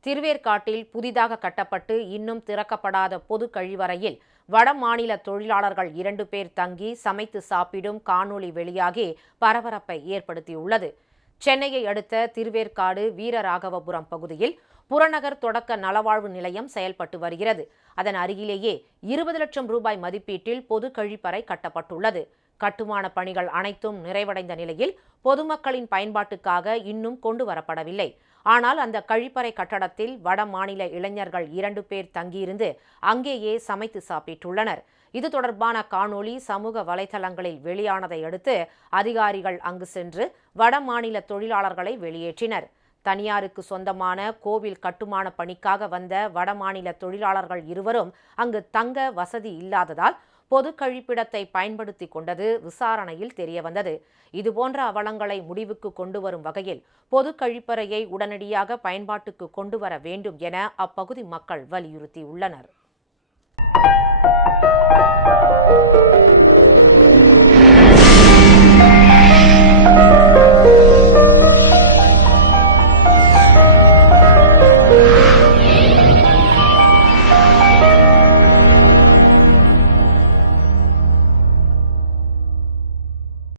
திருவேற்காட்டில் புதிதாக கட்டப்பட்டு இன்னும் திறக்கப்படாத பொது கழிவறையில் வட மாநில தொழிலாளர்கள் இரண்டு பேர் தங்கி சமைத்து சாப்பிடும் காணொளி வெளியாகி பரபரப்பை ஏற்படுத்தியுள்ளது. சென்னையை அடுத்த திருவேற்காடு வீரராகவபுரம் பகுதியில் புறநகர் தொடக்க நலவாழ்வு நிலையம் செயல்பட்டு வருகிறது. அதன் அருகிலேயே இருபது லட்சம் ரூபாய் மதிப்பீட்டில் பொது கழிப்பறை கட்டப்பட்டுள்ளது. கட்டுமான பணிகள் அனைத்தும் நிறைவடைந்த நிலையில் பொதுமக்களின் பயன்பாட்டுக்காக இன்னும் கொண்டு வரப்படவில்லை ஆனால் அந்த கழிப்பறை கட்டடத்தில் வட மாநில இளைஞர்கள் இரண்டு பேர் தங்கியிருந்து அங்கேயே சமைத்து சாப்பிட்டுள்ளனர். இது தொடர்பான காணொளி சமூக வலைதளங்களில் வெளியானதை அடுத்து அதிகாரிகள் அங்கு சென்று வட மாநில தொழிலாளர்களை வெளியேற்றினர். தனியாருக்கு சொந்தமான கோவில் கட்டுமான பணிக்காக வந்த வடமாநில தொழிலாளர்கள் இருவரும் அங்கு தங்க வசதி இல்லாததால் பொது கழிப்பிடத்தை பயன்படுத்தி கொண்டது விசாரணையில் தெரியவந்தது. இதுபோன்ற அவலங்களை முடிவுக்கு கொண்டு வரும் வகையில் பொது கழிப்பறையை உடனடியாக பயன்பாட்டுக்கு கொண்டு வர வேண்டும் என அப்பகுதி மக்கள் வலியுறுத்தியுள்ளனர்.